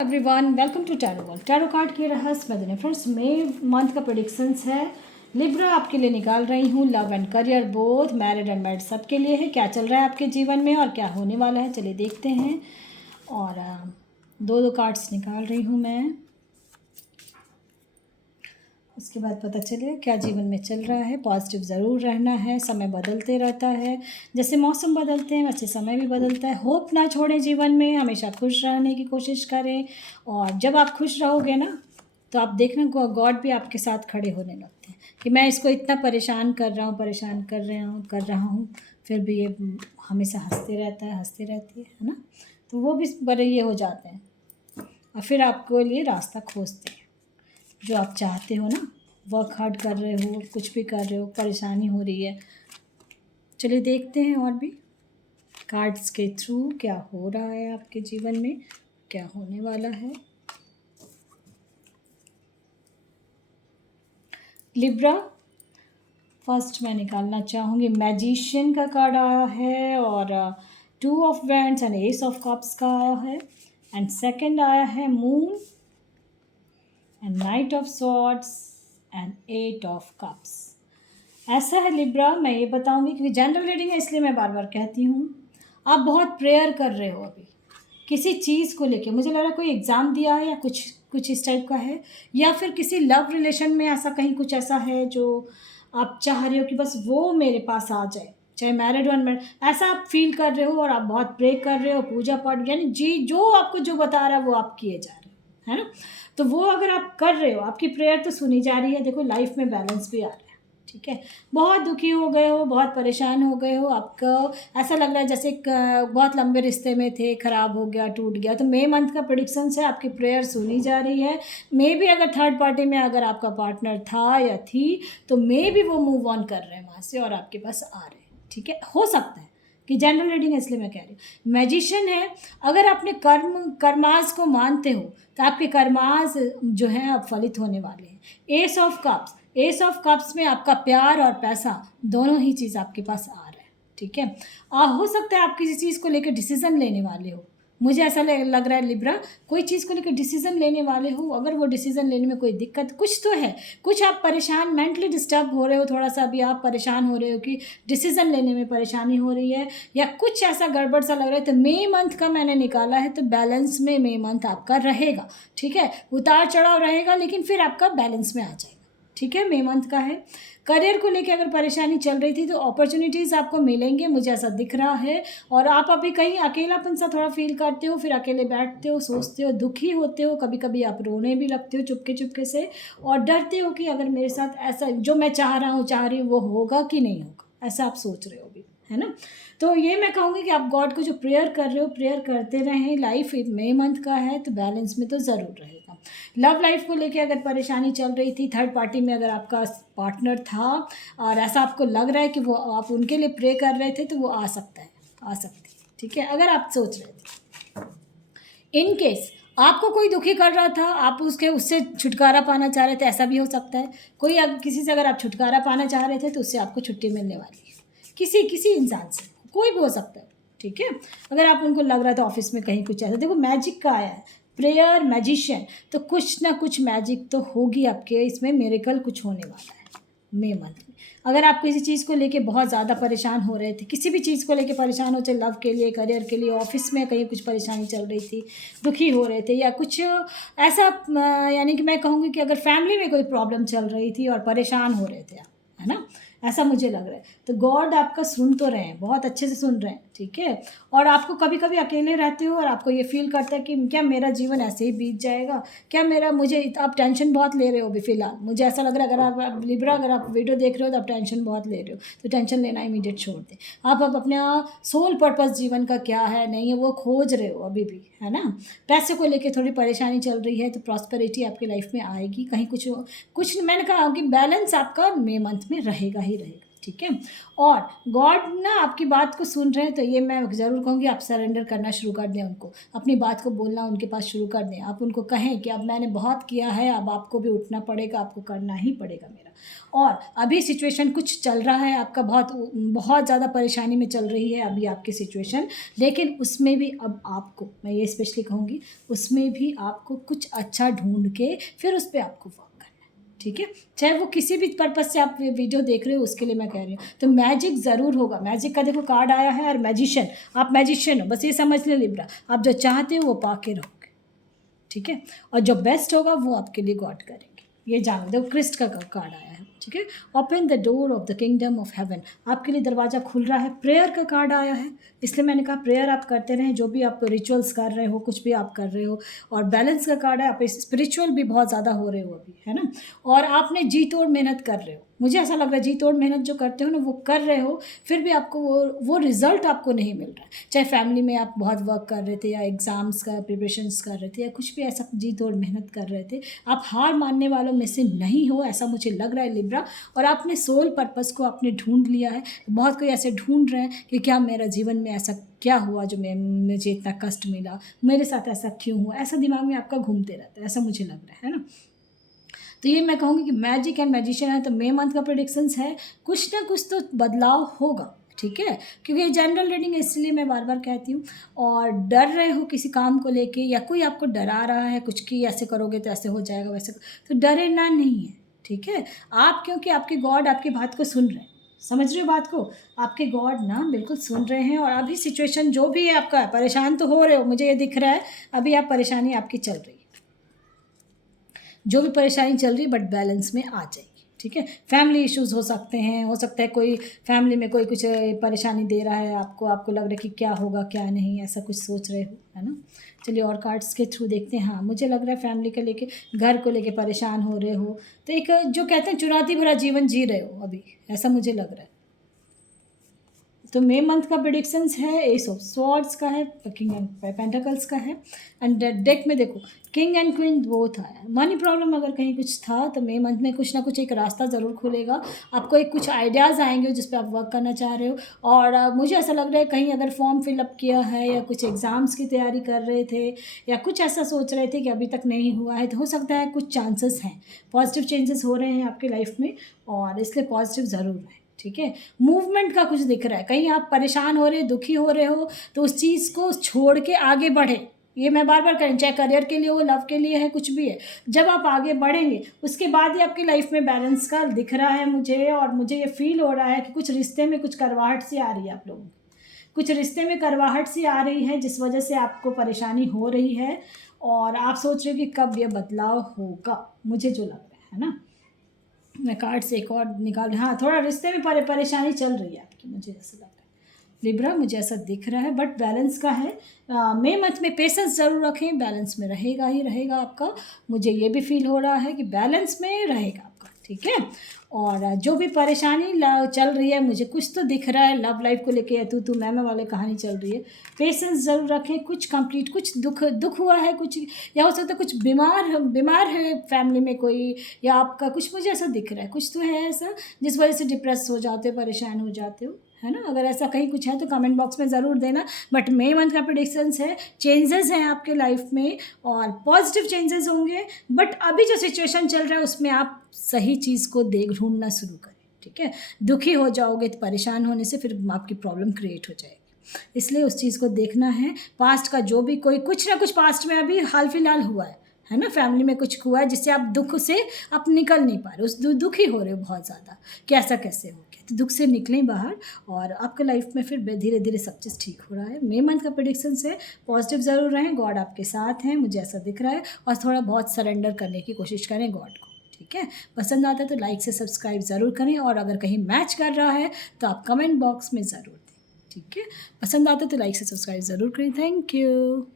Everyone, welcome to tarot world. Tarot card के रहस्य बदने फ्रेंड्स, मई मंथ का प्रेडिक्शंस है। लिब्रा आपके लिए निकाल रही हूँ। Love and career both, married and married सबके लिए है। क्या चल रहा है आपके जीवन में और क्या होने वाला है, चलिए देखते हैं। और दो कार्ड्स निकाल रही हूँ मैं, उसके बाद पता चले क्या जीवन में चल रहा है। पॉजिटिव ज़रूर रहना है, समय बदलते रहता है, जैसे मौसम बदलते हैं वैसे समय भी बदलता है। होप ना छोड़ें जीवन में, हमेशा खुश रहने की कोशिश करें। और जब आप खुश रहोगे ना तो आप देखना गॉड भी आपके साथ खड़े होने लगते हैं कि मैं इसको इतना परेशान कर रहा हूँ, फिर भी ये हमेशा हंसते रहता है, हंसती रहती है ना। तो वो भी बड़े ये हो जाते हैं और फिर आपके लिए रास्ता खोजते हैं। जो आप चाहते हो ना, वर्क हार्ड कर रहे हो, कुछ भी कर रहे हो, परेशानी हो रही है। चलिए देखते हैं और भी कार्ड्स के थ्रू क्या हो रहा है आपके जीवन में, क्या होने वाला है। लिब्रा, फर्स्ट मैं निकालना चाहूँगी मैजिशियन का कार्ड आया है, और 2 of wands and S of cups का आया है। एंड सेकंड आया है moon and night of swords and 8 of cups. ऐसा है लिब्रा, मैं ये बताऊंगी क्योंकि जनरल रीडिंग है इसलिए मैं बार बार कहती हूँ। आप बहुत प्रेयर कर रहे हो अभी किसी चीज़ को लेके। मुझे लग रहा है कोई एग्ज़ाम दिया है या कुछ इस टाइप का है, या फिर किसी लव रिलेशन में ऐसा कहीं कुछ ऐसा है जो आप चाह रहे हो कि बस वो मेरे पास आ जाए, चाहे मैरिड हो अनमैरिड, ऐसा आप फील कर रहे हो। और आप बहुत प्रे कर रहे हो, पूजा पाठ, यानी जी जो आपको जो बता रहा है वो आप किए जा रहे हो, है ना। तो वो अगर आप कर रहे हो, आपकी प्रेयर तो सुनी जा रही है। देखो लाइफ में बैलेंस भी आ रहा है, ठीक है। बहुत दुखी हो गए हो, बहुत परेशान हो गए हो, आपको ऐसा लग रहा है जैसे बहुत लंबे रिश्ते में थे, ख़राब हो गया, टूट गया। तो मई मंथ का प्रेडिक्शंस है, आपकी प्रेयर सुनी जा रही है। मे भी अगर थर्ड पार्टी में अगर आपका पार्टनर था या थी तो मे भी वो मूव ऑन कर रहे हैं वहाँ से और आपके पास आ रहे हैं, ठीक है। हो सकता है कि जनरल रीडिंग है इसलिए मैं कह रही हूँ। मैजिशियन है, अगर आपने कर्मास को मानते हो तो आपके कर्मास जो हैं अब फलित होने वाले हैं। एस ऑफ कप्स में आपका प्यार और पैसा दोनों ही चीज़ आपके पास आ रहा है, ठीक है। हो सकता है आप किसी चीज़ को लेकर डिसीज़न लेने वाले हो। मुझे ऐसा लग रहा है लिब्रा, कोई चीज़ को लेकर डिसीज़न लेने वाले हो। अगर वो डिसीज़न लेने में कोई दिक्कत कुछ तो है, कुछ आप परेशान, मेंटली डिस्टर्ब हो रहे हो, थोड़ा सा अभी आप परेशान हो रहे हो कि डिसीज़न लेने में परेशानी हो रही है, या कुछ ऐसा गड़बड़ सा लग रहा है। तो मई मंथ का मैंने निकाला है, तो बैलेंस में मई मंथ आपका रहेगा, ठीक है। उतार चढ़ाव रहेगा लेकिन फिर आपका बैलेंस में आ जाएगा, ठीक है। मई मंथ का है। करियर को लेके अगर परेशानी चल रही थी तो अपॉर्चुनिटीज़ आपको मिलेंगे, मुझे ऐसा दिख रहा है। और आप अभी कहीं अकेलापन सा थोड़ा फील करते हो, फिर अकेले बैठते हो, सोचते हो, दुखी होते हो, कभी कभी आप रोने भी लगते हो चुपके चुपके से, और डरते हो कि अगर मेरे साथ ऐसा जो मैं चाह रही हूँ वो होगा कि नहीं होगा, ऐसा आप सोच रहे हो अभी, है ना। तो ये मैं कहूँगी कि आप गॉड को जो प्रेयर कर रहे हो, प्रेयर करते रहें। लाइफ मई मंथ का है तो बैलेंस में तो ज़रूर रहेगा। लव लाइफ को लेके अगर परेशानी चल रही थी, थर्ड पार्टी में अगर आपका पार्टनर था और ऐसा आपको लग रहा है कि वो आप उनके लिए प्रे कर रहे थे, तो वो आ सकता है, आ सकती है, ठीक है, अगर आप सोच रहे थे। इन केस आपको कोई दुखी कर रहा था, आप उससे छुटकारा पाना चाह रहे थे, ऐसा भी हो सकता है। किसी से अगर आप छुटकारा पाना चाह रहे थे तो उससे आपको छुट्टी मिलने वाली है, किसी इंसान से, कोई भी हो सकता है, ठीक है। अगर आप उनको लग रहा था ऑफिस में कहीं कुछ ऐसा, देखो मैजिक का आया है, प्रेयर, मैजिशियन, तो कुछ ना कुछ मैजिक तो होगी आपके इसमें, मिरेकल कुछ होने वाला है मई मंथ में। अगर आप किसी चीज़ को लेके बहुत ज़्यादा परेशान हो रहे थे, किसी भी चीज़ को लेके परेशान हो, चाहे लव के लिए, करियर के लिए, ऑफिस में कहीं कुछ परेशानी चल रही थी, दुखी हो रहे थे, या कुछ ऐसा यानी कि मैं कहूँगी कि अगर फैमिली में कोई प्रॉब्लम चल रही थी और परेशान हो रहे थे आप, है ना, ऐसा मुझे लग रहा है। तो गॉड आपका सुन तो रहे हैं, बहुत अच्छे से सुन रहे हैं, ठीक है। और आपको कभी कभी अकेले रहते हो और आपको ये फील करता है कि क्या मेरा जीवन ऐसे ही बीत जाएगा, क्या आप टेंशन बहुत ले रहे हो अभी फ़िलहाल। मुझे ऐसा लग रहा है अगर आप लिब्रा, अगर आप वीडियो देख रहे हो तो आप टेंशन बहुत ले रहे हो, तो टेंशन लेना इमीडिएट छोड़ दें। आप अब अपना सोल पर्पस जीवन का क्या है नहीं है वो खोज रहे हो अभी भी, है ना। पैसे को लेकर थोड़ी परेशानी चल रही है तो प्रॉस्पेरिटी आपकी लाइफ में आएगी। कहीं कुछ मैंने कहा कि बैलेंस आपका मई मंथ में रहेगा ही रहेगा, ठीक है। और गॉड ना आपकी बात को सुन रहे हैं, तो ये मैं ज़रूर कहूँगी आप सरेंडर करना शुरू कर दें उनको, अपनी बात को बोलना उनके पास शुरू कर दें। आप उनको कहें कि अब मैंने बहुत किया है, अब आपको भी उठना पड़ेगा, आपको करना ही पड़ेगा मेरा। और अभी सिचुएशन कुछ चल रहा है आपका, बहुत बहुत ज़्यादा परेशानी में चल रही है अभी आपकी सिचुएशन, लेकिन उसमें भी अब आपको, मैं ये स्पेशली कहूँगी, उसमें भी आपको कुछ अच्छा ढूँढ के फिर उस पे आपको वर्क करना है, ठीक है। चाहे वो किसी भी पर्पज़ से आप वीडियो देख रहे हो, उसके लिए मैं कह रही हूँ। तो मैजिक ज़रूर होगा। मैजिक का देखो कार्ड आया है, और मैजिशियन, आप मैजिशियन हो, बस ये समझ लें लिब्रा, आप जो चाहते हो वो पा के रहोगे, ठीक है। और जो बेस्ट होगा वो आपके लिए गॉड करेंगे, ये जान दो। क्रिस्ट का कार्ड आया है, ठीक है। Open the door of the kingdom of haven, आपके लिए दरवाज़ा खुल रहा है। प्रेयर का कार्ड आया है, इसलिए मैंने कहा प्रेयर आप करते रहें, जो भी आप रिचुअल्स कर रहे हो, कुछ भी आप कर रहे हो। और बैलेंस का कार्ड है, आप स्पिरिचुअल भी बहुत ज़्यादा हो रहे हो अभी, है ना। और आपने जी तोड़ मेहनत कर रहे हो, मुझे ऐसा लग रहा है जी तोड़ मेहनत जो करते हो ना वो कर रहे हो, फिर भी आपको वो रिज़ल्ट आपको नहीं मिल रहा है। चाहे फैमिली में आप बहुत वर्क कर रहे थे, या एग्ज़ाम्स का प्रिपरेशंस कर रहे थे, या कुछ भी ऐसा जी तोड़ मेहनत कर रहे थे, आप हार मानने वालों में से नहीं हो, ऐसा मुझे लग रहा है लिब्रा। और आपने सोल पर्पस को आपने ढूंढ लिया है। बहुत कोई ऐसे ढूंढ रहे हैं कि क्या मेरा जीवन में ऐसा क्या हुआ जो मुझे इतना कष्ट मिला, मेरे साथ ऐसा क्यों हुआ, ऐसा दिमाग में आपका घूमते रहता है, ऐसा मुझे लग रहा है ना। तो ये मैं कहूँगी कि मैजिक एंड मैजिशियन है, तो मई मंथ का प्रेडिक्शंस है, कुछ ना कुछ तो बदलाव होगा, ठीक है। क्योंकि ये जनरल रीडिंग है, इसलिए मैं बार बार कहती हूँ। और डर रहे हो किसी काम को लेके, या कोई आपको डरा रहा है कुछ कि ऐसे करोगे तो ऐसे हो जाएगा, वैसे, तो डरे ना नहीं है, ठीक है। आप, क्योंकि आपके गॉड आपकी बात को सुन रहे हैं, समझ रहे हो बात को, आपके गॉड ना बिल्कुल सुन रहे हैं। और अभी सिचुएशन जो भी है आपका, परेशान तो हो रहे हो, मुझे ये दिख रहा है, अभी आप परेशानी आपकी चल रही है, जो भी परेशानी चल रही है, बट बैलेंस में आ जाएगी, ठीक है। फैमिली इश्यूज़ हो सकते हैं, हो सकता है कोई फैमिली में कोई कुछ परेशानी दे रहा है आपको, आपको लग रहा है कि क्या होगा क्या नहीं, ऐसा कुछ सोच रहे हो, है ना। चलिए और कार्ड्स के थ्रू देखते हैं। हाँ, मुझे लग रहा है फैमिली को लेके, घर को लेके परेशान हो रहे हो, तो एक जो कहते हैं चुनौती भरा जीवन जी रहे हो अभी, ऐसा मुझे लग रहा है। तो मई मंथ का प्रेडिक्शंस है, एस ऑफ स्वॉर्ड्स का है, किंग एंड पेंटाकल्स का है, एंड डेक में देखो किंग एंड क्वीन बोथ आया। मनी प्रॉब्लम अगर कहीं कुछ था, तो मई मंथ में कुछ ना कुछ एक रास्ता ज़रूर खुलेगा, आपको एक कुछ आइडियाज़ आएंगे जिस पे आप वर्क करना चाह रहे हो। और मुझे ऐसा लग रहा है कहीं अगर फॉर्म फिलअप किया है, या कुछ एग्ज़ाम्स की तैयारी कर रहे थे, या कुछ ऐसा सोच रहे थे कि अभी तक नहीं हुआ है, तो हो सकता है कुछ चांसेस हैं, पॉजिटिव चेंजेस हो रहे हैं आपकी लाइफ में, और इसलिए पॉजिटिव ज़रूर है, ठीक है। मूवमेंट का कुछ दिख रहा है, कहीं आप परेशान हो रहे, दुखी हो रहे हो, तो उस चीज़ को छोड़ के आगे बढ़े। ये मैं बार बार करें, चाहे करियर के लिए हो, लव के लिए है, कुछ भी है, जब आप आगे बढ़ेंगे उसके बाद ही आपकी लाइफ में बैलेंस का दिख रहा है मुझे। और मुझे ये फील हो रहा है कि कुछ रिश्ते में कुछ करवाहट सी आ रही है आप लोगों की, कुछ रिश्ते में करवाहट सी आ रही है, जिस वजह से आपको परेशानी हो रही है, और आप सोच रहे हो कि कब ये बदलाव होगा, मुझे जो लग रहा है ना। मैं कार्ड से एक और निकाल, हाँ थोड़ा रिश्ते में परेशानी चल रही है आपकी, मुझे ऐसा लग रहा है लिब्रा, मुझे ऐसा दिख रहा है, बट बैलेंस का है। मई मंथ में पेशेंस ज़रूर रखें, बैलेंस में रहेगा ही रहेगा आपका, मुझे ये भी फील हो रहा है कि बैलेंस में रहेगा आपका, ठीक है। और जो भी परेशानी चल रही है, मुझे कुछ तो दिख रहा है लव लाइफ को लेके, तू मैं वाले कहानी चल रही है, पेशेंस ज़रूर रखें। कुछ कंप्लीट, कुछ दुख हुआ है कुछ, या हो सकता है कुछ बीमार है फैमिली में कोई, या आपका कुछ, मुझे ऐसा दिख रहा है कुछ तो है ऐसा जिस वजह से डिप्रेस हो जाते हो, परेशान हो जाते हो, है ना। अगर ऐसा कहीं कुछ है तो कमेंट बॉक्स में ज़रूर देना। बट मई मंथ का प्रेडिक्शंस है, चेंजेस हैं आपके लाइफ में, और पॉजिटिव चेंजेस होंगे। बट अभी जो सिचुएशन चल रहा है उसमें आप सही चीज़ को ढूंढना शुरू करें, ठीक है। दुखी हो जाओगे तो परेशान होने से फिर आपकी प्रॉब्लम क्रिएट हो जाएगी, इसलिए उस चीज़ को देखना है। पास्ट का जो भी कोई कुछ ना कुछ पास्ट में अभी हाल फिलहाल हुआ है ना, फैमिली में कुछ हुआ है जिससे आप दुख से आप निकल नहीं पा रहे, उस दुखी हो रहे हो बहुत ज़्यादा कि ऐसा कैसे हो गया, तो दुख से निकलें बाहर, और आपके लाइफ में फिर धीरे धीरे सब चीज़ ठीक हो रहा है। मई मंथ का प्रेडिक्शन से पॉजिटिव ज़रूर रहें, गॉड आपके साथ हैं, मुझे ऐसा दिख रहा है। और थोड़ा बहुत सरेंडर करने की कोशिश करें गॉड को, ठीक है। पसंद आता है तो लाइक से सब्सक्राइब ज़रूर करें, और अगर कहीं मैच कर रहा है तो आप कमेंट बॉक्स में ज़रूर दें, ठीक है। पसंद आता है तो लाइक से सब्सक्राइब ज़रूर करें। Thank you.